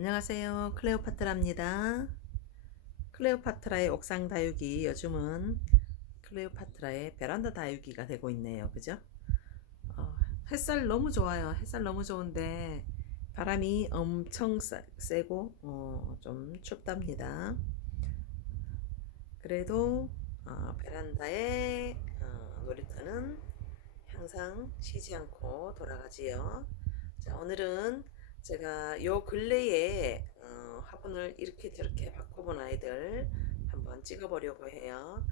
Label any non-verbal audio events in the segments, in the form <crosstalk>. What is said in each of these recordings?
안녕하세요. 클레오파트라입니다. 클레오파트라의 옥상 다육이 요즘은 클레오파트라의 베란다 다육이가 되고 있네요. 그죠? 어, 햇살 너무 좋아요. 햇살 너무 좋은데 바람이 엄청 세, 세고 어, 좀 춥답니다. 그래도 어, 베란다의 어, 놀이터는 항상 쉬지 않고 돌아가지요. 자, 오늘은 제가 요 근래에 어, 화분을 이렇게 저렇게 바꿔본 아이들 한번 찍어보려고 해요.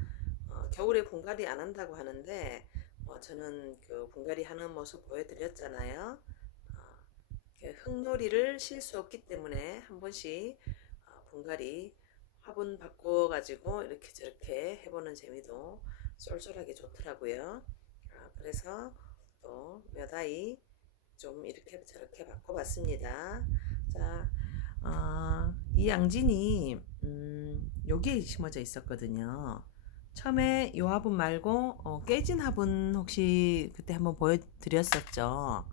어, 겨울에 분갈이 안 한다고 하는데 어, 저는 그 분갈이 하는 모습 보여드렸잖아요. 어, 그 흙놀이를 쉴수 없기 때문에 한 번씩 어, 분갈이 화분 바꿔가지고 이렇게 저렇게 해보는 재미도 쏠쏠하게 좋더라고요. 아, 그래서 또 몇 아이 좀 이렇게 저렇게 바꿔봤습니다. 자, 어, 이 양진이 음, 여기에 심어져 있었거든요. 처음에 요 화분 말고 어, 깨진 화분 혹시 그때 한번 보여드렸었죠.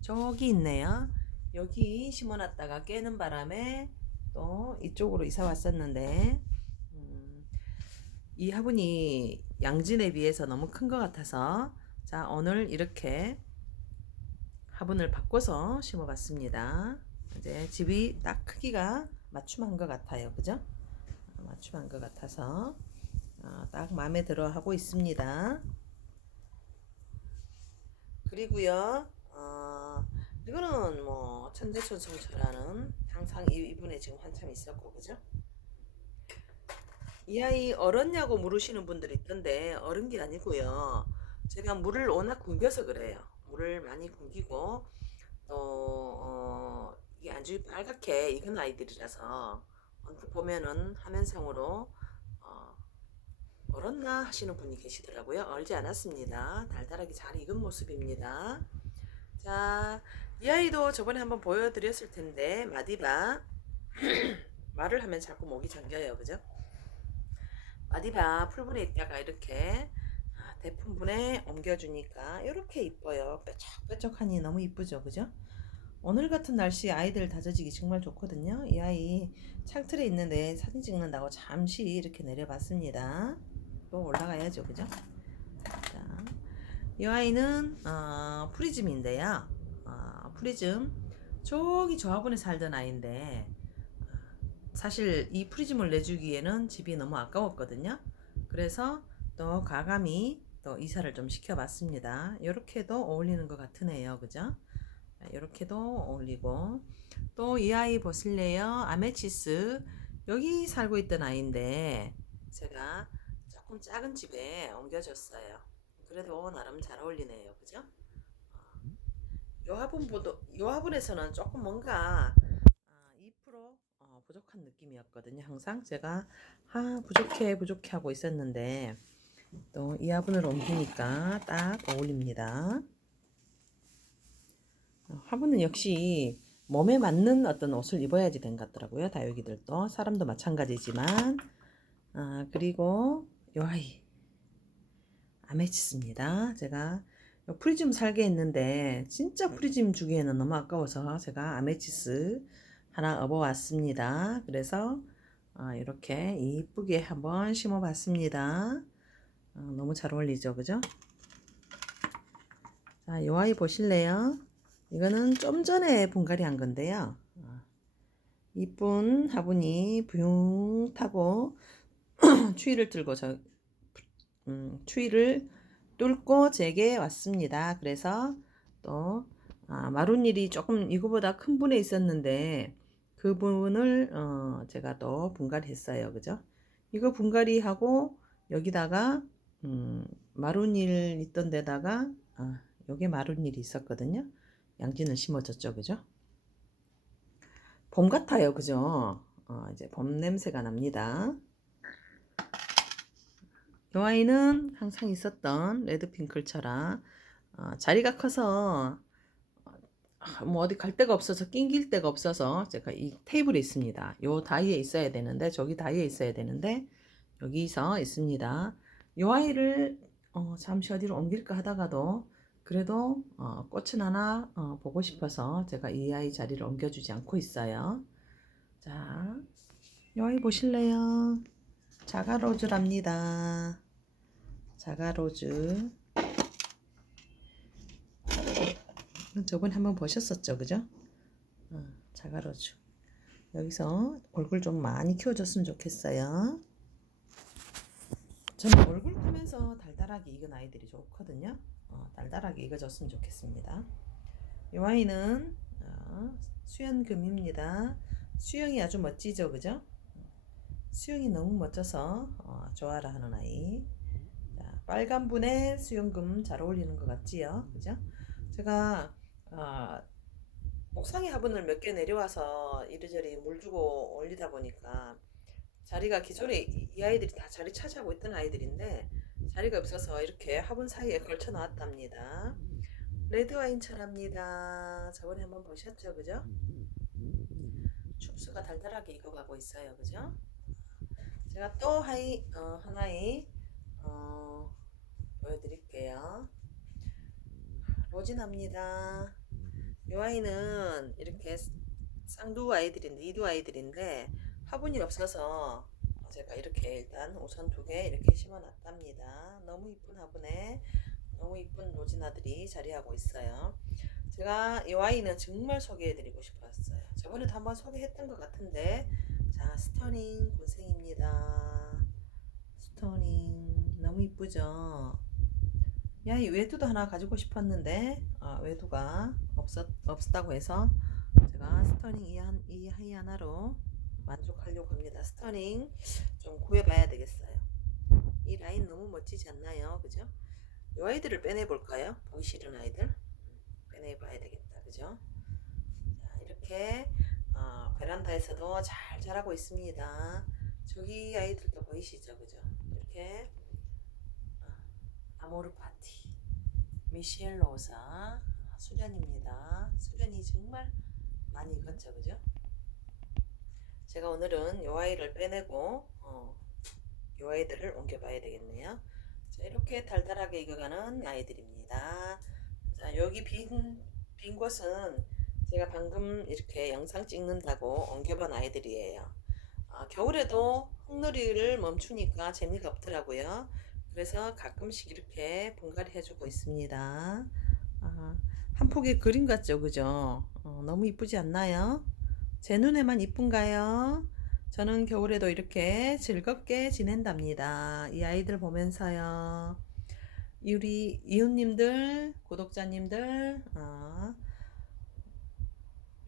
저기 있네요. 여기 심어놨다가 깨는 바람에 또 이쪽으로 이사 왔었는데 음, 이 화분이 양진에 비해서 너무 큰 것 같아서 자 오늘 이렇게 화분을 바꿔서 심어봤습니다. 이제 집이 딱 크기가 맞춤한 것 같아요. 그죠? 어, 맞춤한 것 같아서 어, 딱 마음에 들어 하고 있습니다. 그리고요, 어, 이거는 뭐 천재천성철하는 항상 이- 이분에 지금 한참 있었고, 그죠? 이 아이 얼었냐고 물으시는 분들이 있던데 얼은 게 아니고요. 제가 물을 워낙 굶겨서 그래요. 물을 많이 굶기고 또 어, 이게 아주 빨갛게 익은 아이들이라서 언뜻 보면은 화면상으로 어, 얼었나 하시는 분이 계시더라고요. 얼지 않았습니다. 달달하게 잘 익은 모습입니다. 자, 이 아이도 저번에 한번 보여드렸을 텐데 마디바 <clears throat> 말을 하면 자꾸 목이 잠겨요, 그죠? 마디바 풀분에 있다가 이렇게 아, 대품분에 옮겨주니까 이렇게 이뻐요. 뾰족뾰족하니 너무 이쁘죠, 그죠? 오늘 같은 날씨 아이들 다져지기 정말 좋거든요. 이 아이 창틀에 있는데 사진 찍는다고 잠시 이렇게 내려봤습니다. 또 올라가야죠, 그죠? 자, 이 아이는 어, 프리즘인데요. 어, 프리즘 저기 저 화분에 살던 아이인데 사실 이 프리즘을 내주기에는 집이 너무 아까웠거든요. 그래서 또 가감히 또 이사를 좀 시켜봤습니다. 이렇게도 어울리는 것 같으네요. 그죠? 이렇게도 어울리고 또 이 아이 보실래요? 아메치스 여기 살고 있던 아이인데 제가 조금 작은 집에 옮겨줬어요. 그래도 나름 잘 어울리네요. 그죠? 어, 요 화분보다 요 화분에서는 조금 뭔가 아, 2% 어, 부족한 느낌이었거든요. 항상 제가 아 부족해 부족해 하고 있었는데 또이 화분을 옮기니까 딱 어울립니다. 어, 화분은 역시 몸에 맞는 어떤 옷을 입어야지 된 것 같더라고요. 다육이들도 사람도 마찬가지지만 아 그리고 요 아이 아메치스입니다. 제가 요 프리즘 살게 했는데 진짜 프리즘 주기에는 너무 아까워서 제가 아메치스 하나 업어왔습니다. 그래서 어, 이렇게 이쁘게 한번 심어봤습니다. 어, 너무 잘 어울리죠, 그죠? 자, 요 아이 보실래요? 이거는 좀 전에 분갈이 한 건데요. 어, 이쁜 화분이 부용 타고 <clears throat> 추위를 들고 저 음, 추위를 뚫고 제게 왔습니다. 그래서 또 아, 마룬일이 조금 이거보다 큰 분에 있었는데 그 분을 어, 제가 또 분갈이했어요. 그죠? 이거 분갈이하고 여기다가 음, 마룬일 있던 데다가 아, 요게 마룬일이 있었거든요. 양지는 심어졌죠. 그죠? 봄 같아요. 그죠? 어, 이제 봄 냄새가 납니다. 이 아이는 항상 있었던 레드핑클처럼 어, 자리가 커서 어, 뭐 어디 갈 데가 없어서 낑길 데가 없어서 제가 이 테이블에 있습니다. 요 다이에 있어야 되는데 저기 다이에 있어야 되는데 여기서 있습니다. 이 아이를 어, 잠시 어디로 옮길까 하다가도 그래도 어, 꽃은 하나 어, 보고 싶어서 제가 이 아이 자리를 옮겨주지 않고 있어요. 자, 여기 보실래요? 자가로즈랍니다. 자가로즈. 저번에 한번 보셨었죠, 그죠? 어, 자가로즈. 여기서 얼굴 좀 많이 키워줬으면 좋겠어요. 저는 얼굴 크면서 달달하게 익은 아이들이 좋거든요. 어, 달달하게 익어줬으면 좋겠습니다. 이 와인은 어, 수연금입니다. 수영이 아주 멋지죠, 그죠? 수영이 너무 멋져서 어, 좋아라 하는 아이. 자, 빨간 분에 수영금 잘 어울리는 것 같지요, 그죠? 제가 어, 목상의 화분을 몇 개 내려와서 이리저리 물 주고 올리다 보니까 자리가 기존에 이, 이 아이들이 다 자리 차지하고 있던 아이들인데 자리가 없어서 이렇게 화분 사이에 걸쳐 놨답니다. 레드 와인 차랍니다. 저번에 한번 보셨죠, 그죠? 춥수가 달달하게 익어가고 있어요, 그죠? 제가 또 하이 어, 하나의 어, 보여드릴게요. 로진합니다. 이 아이는 이렇게 쌍두 아이들인데 이두 아이들인데 화분이 없어서 제가 이렇게 일단 우선 두 개 이렇게 심어 놨답니다. 너무 이쁜 화분에 너무 이쁜 로진아들이 자리하고 있어요. 제가 이 아이는 정말 소개해드리고 싶었어요. 저번에도 한번 소개했던 것 같은데 자 스터닝 군생입니다. 스터닝 너무 이쁘죠? 야, 이 외두도 하나 가지고 싶었는데 아, 외두가 없었 없었다고 해서 제가 스터닝 이, 한, 이 하이 하나로 만족하려고 합니다. 스터닝 좀 구해봐야 되겠어요. 이 라인 너무 멋지지 않나요? 그죠? 이 아이들을 빼내볼까요? 싫은 아이들 빼내봐야 되겠다. 그죠? 자, 이렇게 어, 베란다에서도 잘 자라고 있습니다. 저기 아이들도 보이시죠? 그죠? 이렇게 아모르 파티 미셸 로사 수련입니다. 수련이 정말 많이 익었죠, 그죠? 제가 오늘은 요 아이를 빼내고 어, 요 아이들을 옮겨봐야 되겠네요. 자, 이렇게 달달하게 익어가는 아이들입니다. 자, 여기 빈, 빈 곳은 제가 방금 이렇게 영상 찍는다고 옮겨본 아이들이에요. 아, 겨울에도 흙놀이를 멈추니까 재미가 없더라고요. 그래서 가끔씩 이렇게 분갈이 해주고 있습니다. 아, 한 폭의 그림 같죠, 그죠? 어, 너무 이쁘지 않나요? 제 눈에만 이쁜가요? 저는 겨울에도 이렇게 즐겁게 지낸답니다. 이 아이들 보면서요. 우리 이웃님들, 구독자님들, 어,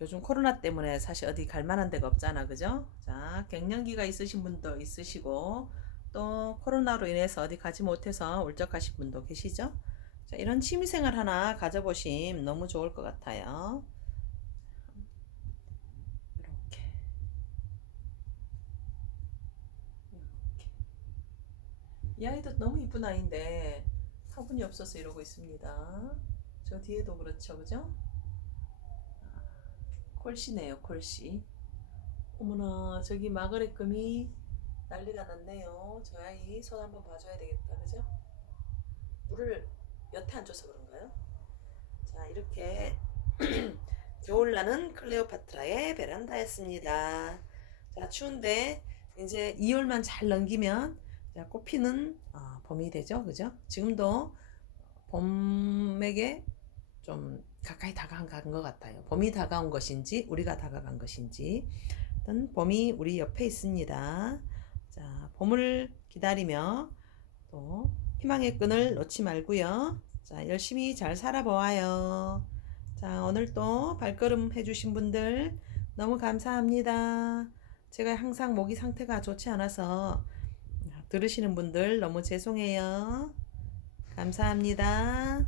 요즘 코로나 때문에 사실 어디 갈 만한 데가 없잖아, 그죠? 자, 갱년기가 있으신 분도 있으시고, 또 코로나로 인해서 어디 가지 못해서 울적하신 분도 계시죠? 자, 이런 취미생활 하나 가져보심 너무 좋을 것 같아요. 이렇게. 이렇게. 이 아이도 너무 이쁜 아이인데 화분이 없어서 이러고 있습니다. 저 뒤에도 그렇죠, 그죠? 아, 콜씨네요, 콜씨. 어머나, 저기 마그레금이 난리가 났네요. 저 아이 손 한번 봐줘야 되겠다. 그죠? 물을 여태 안 줘서 그런가요? 자, 이렇게 <clears throat> 겨울나는 클레오파트라의 베란다였습니다. 자, 추운데 이제 2월만 잘 넘기면 자, 꽃피는 어, 봄이 되죠. 그죠? 지금도 봄에게 좀 가까이 다가간 것 같아요. 봄이 다가온 것인지 우리가 다가간 것인지 일단 봄이 우리 옆에 있습니다. 자, 봄을 기다리며 또 희망의 끈을 놓지 말고요. 자, 열심히 잘 살아보아요. 자, 오늘 또 발걸음 해주신 분들 너무 감사합니다. 제가 항상 모기 상태가 좋지 않아서 들으시는 분들 너무 죄송해요. 감사합니다.